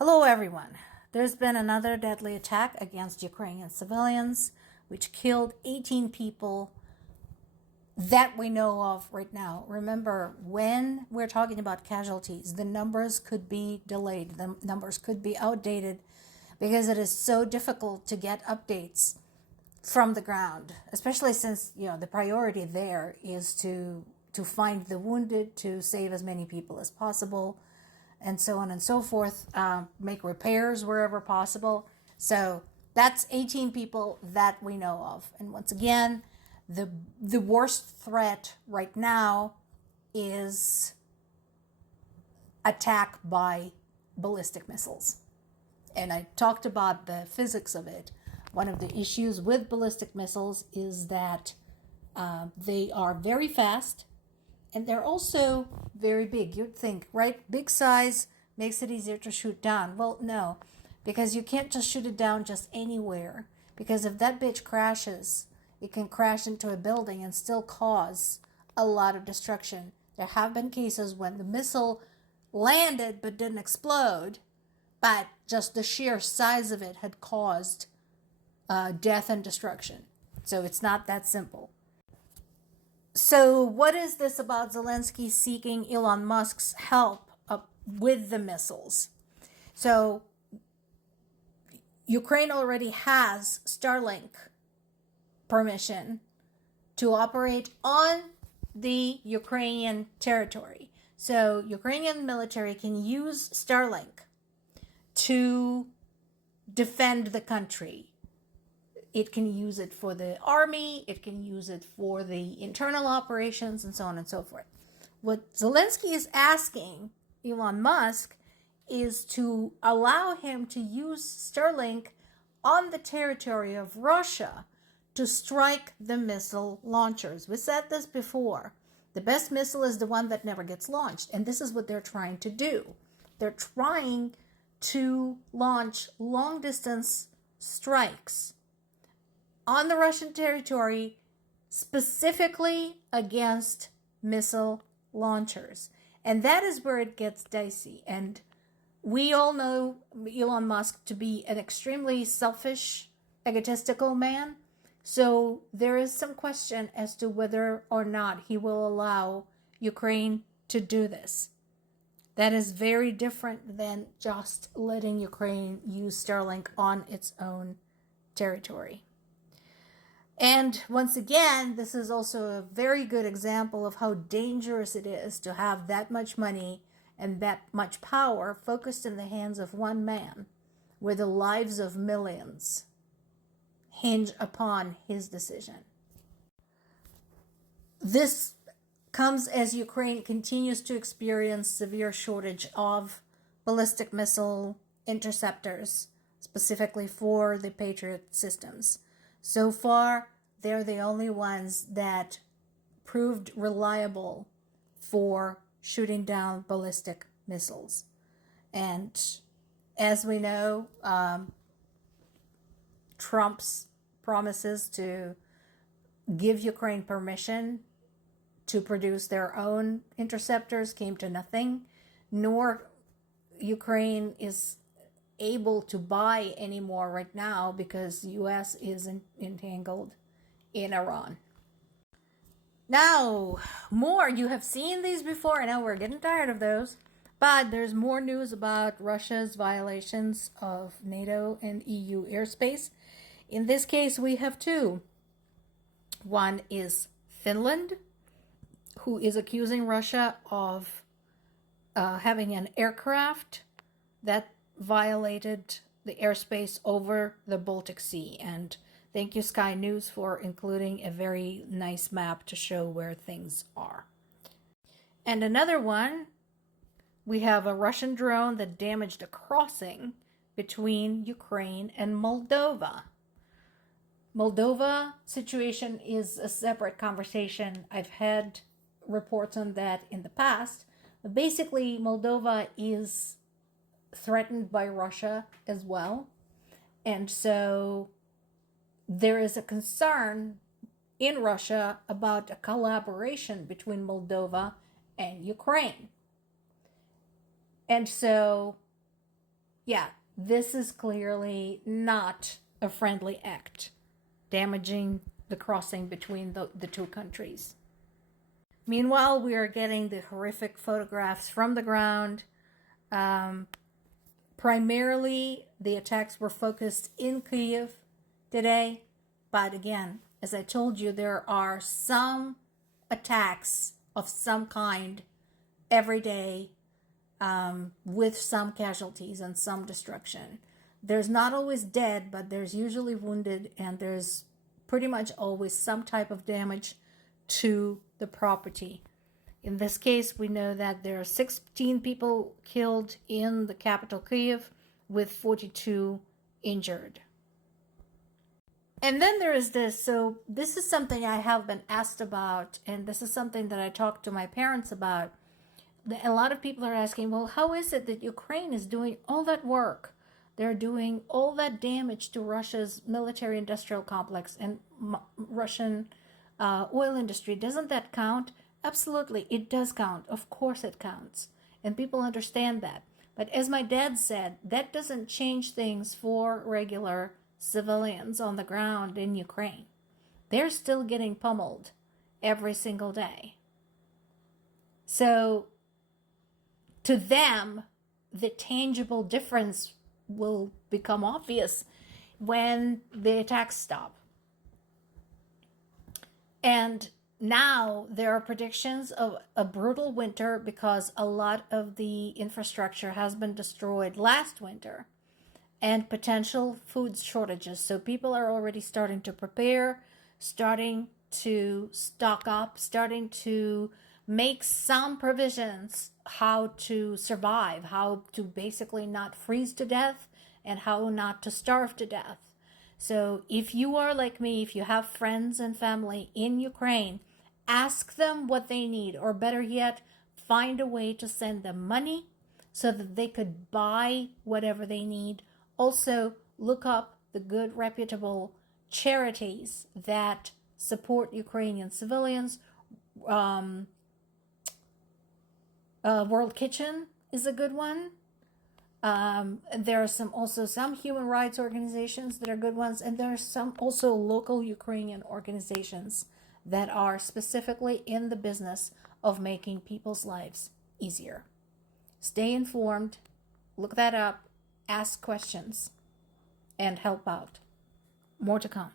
Hello, everyone. There's been another deadly attack against Ukrainian civilians, which killed 18 people that we know of right now. Remember, when we're talking about casualties, the numbers could be delayed, the numbers could be outdated because it is so difficult to get updates from the ground, especially since, the priority there is to find the wounded, to save as many people as possible, and so on and so forth, make repairs wherever possible. So that's 18 people that we know of. And once again, the worst threat right now is attack by ballistic missiles. And I talked about the physics of it. One of the issues with ballistic missiles is that they are very fast, and they're also very big. You'd think, right? Big size makes it easier to shoot down. Well, no, because you can't just shoot it down just anywhere. Because if that bitch crashes, it can crash into a building and still cause a lot of destruction. There have been cases when the missile landed but didn't explode, but just the sheer size of it had caused death and destruction. So it's not that simple. So what is this about Zelensky seeking Elon Musk's help with the missiles? So Ukraine already has Starlink permission to operate on the Ukrainian territory. So Ukrainian military can use Starlink to defend the country. It can use it for the army, it can use it for the internal operations, and so on and so forth. What Zelensky is asking Elon Musk is to allow him to use Starlink on the territory of Russia to strike the missile launchers. We said this before. The best missile is the one that never gets launched, and this is what they're trying to do. They're trying to launch long-distance strikes on the Russian territory, specifically against missile launchers. And that is where it gets dicey. And we all know Elon Musk to be an extremely selfish, egotistical man. So there is some question as to whether or not he will allow Ukraine to do this. That is very different than just letting Ukraine use Starlink on its own territory. And once again, this is also a very good example of how dangerous it is to have that much money and that much power focused in the hands of one man, where the lives of millions hinge upon his decision. This comes as Ukraine continues to experience severe shortage of ballistic missile interceptors, specifically for the Patriot systems. So far, they're the only ones that proved reliable for shooting down ballistic missiles. And as we know, Trump's promises to give Ukraine permission to produce their own interceptors came to nothing, nor Ukraine is able to buy anymore right now because the U.S. is entangled in Iran. Now, more. You have seen these before. I know we're getting tired of those. But there's more news about Russia's violations of NATO and EU airspace. In this case, we have two. One is Finland, who is accusing Russia of having an aircraft that violated the airspace over the Baltic Sea. And thank you, Sky News, for including a very nice map to show where things are. And another one, we have a Russian drone that damaged a crossing between Ukraine and Moldova. Moldova situation is a separate conversation. I've had reports on that in the past. But basically, Moldova is threatened by Russia as well. And so there is a concern in Russia about a collaboration between Moldova and Ukraine. And so yeah, this is clearly not a friendly act, damaging the crossing between the two countries. Meanwhile, we are getting the horrific photographs from the ground. Primarily, the attacks were focused in Kyiv today. But again, as I told you, there are some attacks of some kind every day, with some casualties and some destruction. There's not always dead, but there's usually wounded, and there's pretty much always some type of damage to the property. In this case, we know that there are 16 people killed in the capital Kyiv, with 42 injured. And then there is this. So this is something I have been asked about, and this is something that I talked to my parents about. A lot of people are asking, well, how is it that Ukraine is doing all that work? They're doing all that damage to Russia's military-industrial complex and Russian oil industry. Doesn't that count? Absolutely, it does count. Of course it counts. And people understand that. But as my dad said, that doesn't change things for regular civilians on the ground in Ukraine. They're still getting pummeled every single day. So to them, the tangible difference will become obvious when the attacks stop. And now there are predictions of a brutal winter because a lot of the infrastructure has been destroyed last winter, and potential food shortages. So people are already starting to prepare, starting to stock up, starting to make some provisions how to survive, how to basically not freeze to death, and how not to starve to death. So if you are like me, if you have friends and family in Ukraine, ask them what they need, or better yet, find a way to send them money so that they could buy whatever they need. Also, look up the good, reputable charities that support Ukrainian civilians. World Kitchen is a good one. There are some human rights organizations that are good ones, and there are some also local Ukrainian organizations that are specifically in the business of making people's lives easier. Stay informed, look that up, ask questions, and help out. More to come.